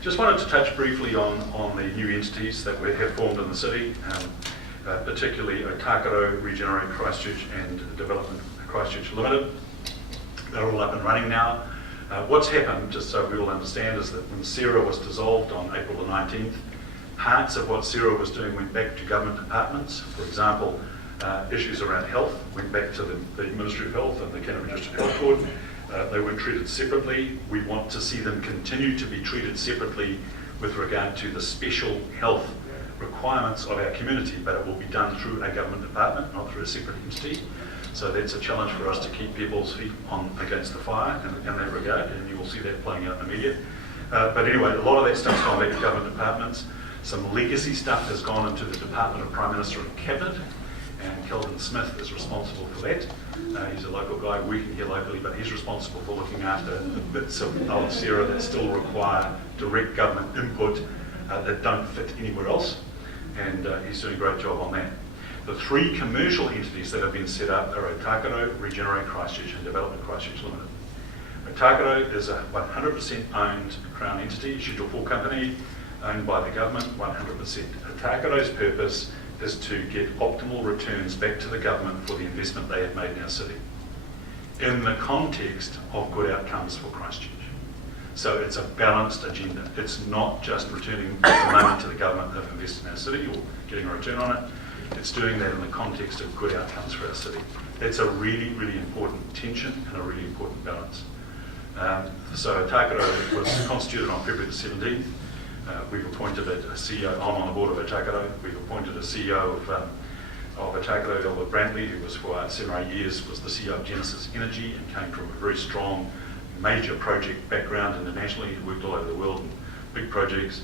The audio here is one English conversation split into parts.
Just wanted to touch briefly on the new entities that we have formed in the city, particularly Otakaro, Regenerate Christchurch and Development Christchurch Limited. They're all up and running now. What's happened, just so we all understand, is that when CERA was dissolved on April the 19th, parts of what CERA was doing went back to government departments. For example, issues around health went back to the Ministry of Health and the Canterbury District Health Board. They were treated separately. We want to see them continue to be treated separately with regard to the special health requirements of our community, but it will be done through a government department, not through a separate entity. So that's a challenge for us to keep people's feet on against the fire in that regard, and you will see that playing out in the media. But anyway, a lot of that stuff's gone back to government departments. Some legacy stuff has gone into the Department of Prime Minister and Cabinet, and Kelvin Smith is responsible for that. He's a local guy working here locally, but he's responsible for looking after the bits of CERA that still require direct government input that don't fit anywhere else, and he's doing a great job on that. The three commercial entities that have been set up are Otakaro, Regenerate Christchurch and Development Christchurch Limited. Otakaro is a 100% owned Crown entity, Schedule 4 company, owned by the government, 100%. Otakaro's purpose is to get optimal returns back to the government for the investment they have made in our city, in the context of good outcomes for Christchurch. So it's a balanced agenda. It's not just returning the money to the government that have invested in our city or getting a return on it. It's doing that in the context of good outcomes for our city. That's a really, really important tension and a really important balance. So Otakaro was constituted on February the 17th. We've appointed a CEO. I'm on the board of Otakaro. We've appointed a CEO of Otakaro, Albert Brantley, who was for 7 or 8 years was the CEO of Genesis Energy and came from a very strong major project background internationally. He worked all over the world in big projects.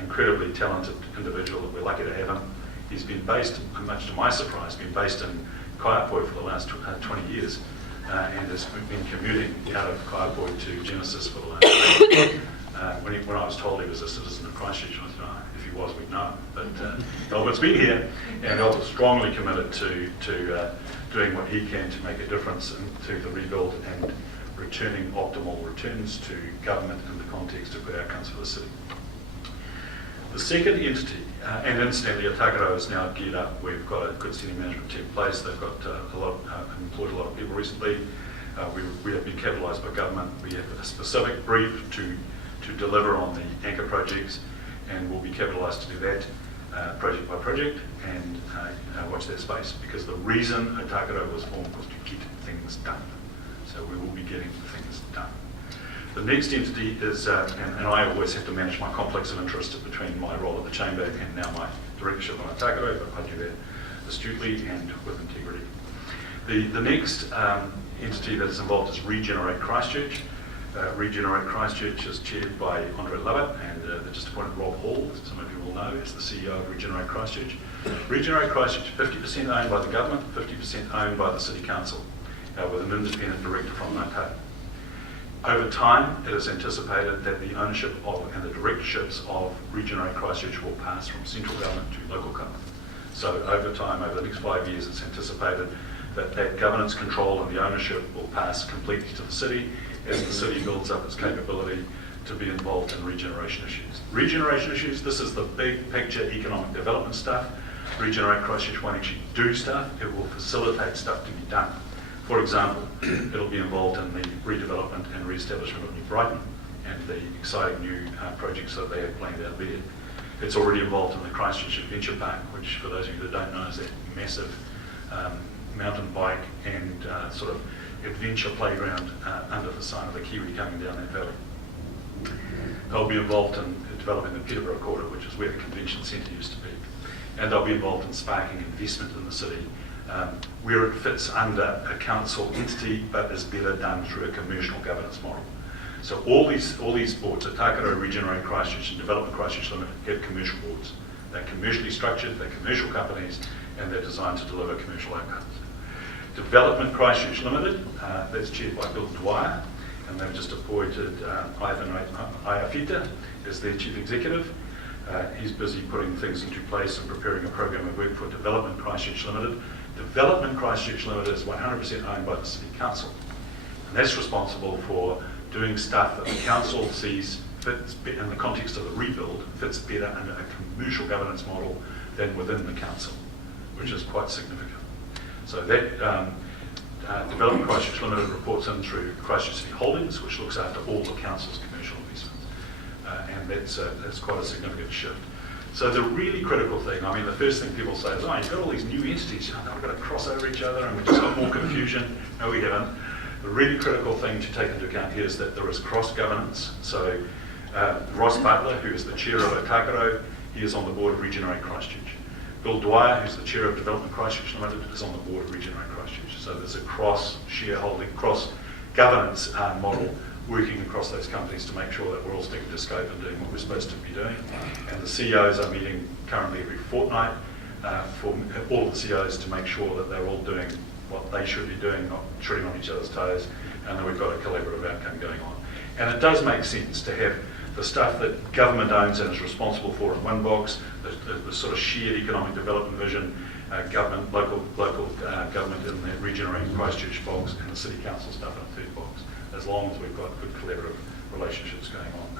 Incredibly talented individual that we're lucky to have him. He's been based, much to my surprise, been based in Kaiapoi for the last 20 years and has been commuting out of Kaiapoi to Genesis for the last when I was told he was a citizen of Christchurch, I said, oh, if he was, we'd know. But Albert's been here, and Albert's strongly committed to doing what he can to make a difference to the rebuild and returning optimal returns to government in the context of good outcomes for the city. The second entity, and incidentally, Otakaro is now geared up. We've got a good senior management team in place. They've got employed a lot of people recently. We have been capitalised by government. We have a specific brief to deliver on the anchor projects, and we'll be capitalised to do that project by project and watch that space, because the reason Otakaro was formed was to get things done. So we will be getting things done. The next entity is, and I always have to manage my conflicts of interest between my role at the Chamber and now my directorship on Otakaro, but I do that astutely and with integrity. The next entity that is involved is Regenerate Christchurch. Regenerate Christchurch is chaired by Andre Lovett, and they just appointed Rob Hall, some of you will know, as the CEO of Regenerate Christchurch. Regenerate Christchurch, 50% owned by the government, 50% owned by the City Council, with an independent director from Ngāi. Over time, it is anticipated that the ownership of and the directorships of Regenerate Christchurch will pass from central government to local government. So over time, over the next 5 years, it's anticipated that governance control and the ownership will pass completely to the city as the city builds up its capability to be involved in regeneration issues. Regeneration issues, this is the big picture economic development stuff. Regenerate Christchurch won't actually do stuff, it will facilitate stuff to be done. For example, it'll be involved in the redevelopment and re-establishment of New Brighton and the exciting new projects that they have planned out there. It's already involved in the Christchurch Adventure Park, which for those of you that don't know is that massive mountain bike and sort of adventure playground under the sign of the Kiwi coming down that valley. They'll be involved in developing the Peterborough Quarter, which is where the convention centre used to be. And they'll be involved in sparking investment in the city, where it fits under a council entity, but is better done through a commercial governance model. So all these boards, Otakaro, Regenerate Christchurch and Development Christchurch Limited, have commercial boards. They're commercially structured, they're commercial companies, and they're designed to deliver commercial outcomes. Development Christchurch Limited, that's chaired by Bill Dwyer, and they've just appointed Ivan Iafita as their chief executive. He's busy putting things into place and preparing a program of work for Development Christchurch Limited. Development Christchurch Limited is 100% owned by the City Council, and that's responsible for doing stuff that the council sees fits in the context of the rebuild, fits better under a commercial governance model than within the council, which is quite significant. So that Development Christchurch Limited reports in through Christchurch City Holdings, which looks after all the council's commercial investments. And that's quite a significant shift. So the really critical thing, I mean, the first thing people say is, oh, you've got all these new entities, they've got to cross over each other and we've just got more confusion. No, we haven't. The really critical thing to take into account here is that there is cross-governance. So Ross Butler, who is the chair of Otakaro, he is on the board of Regenerate Christchurch. Bill Dwyer, who's the chair of Development Christchurch Limited, is on the board of Regenerate Christchurch. So there's a cross-shareholding, cross-governance model working across those companies to make sure that we're all sticking to scope and doing what we're supposed to be doing. And the CEOs are meeting currently every fortnight for all of the CEOs to make sure that they're all doing what they should be doing, not treading on each other's toes, and that we've got a collaborative outcome going on. And it does make sense to have the stuff that government owns and is responsible for in one box, the sort of shared economic development vision, government, local government in the Regenerating Christchurch box, and the City Council stuff in a third box, as long as we've got good collaborative relationships going on.